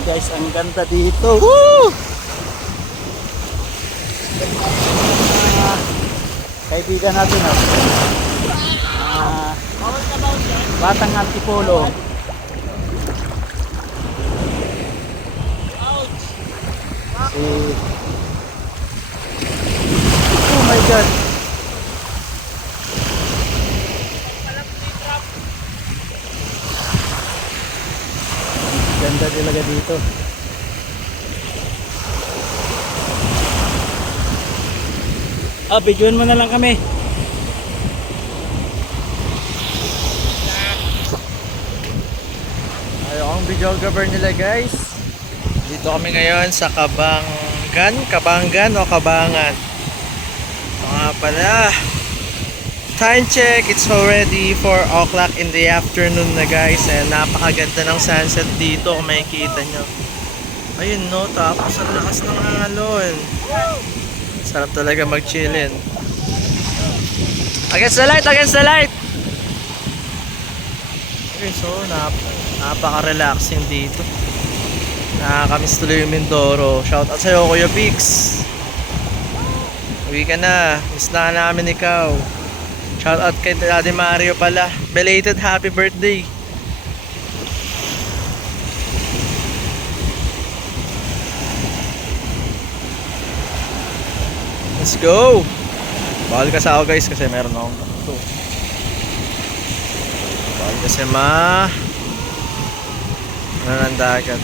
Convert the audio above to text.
Guys, ang ganda dito. Woo! Kaibigan natin batang antipolo. Oh my god. Ganda talaga dito. Videoan mo na lang kami. Ayaw ang videographer nila guys. Dito kami ngayon sa Kabangan o Kabangan. Mga pala. Time check, it's already 4 o'clock in the afternoon na guys. And napakaganda ng sunset dito kung makikita nyo. Ayun no, tapos ang lakas ng alon. Sarap talaga mag-chillin. Against the light, against the light! Okay, so napaka-relaxing dito. Nakakamiss tuloy yung Mindoro. Shoutout sa'yo Kuya Pix. Uwi ka na, miss na namin ikaw. Shoutout kay Daddy Mario pala. Belated happy birthday. Let's go! Bawal kasi ako guys kasi meron akong ito. Bawal kasi ano ng dagat.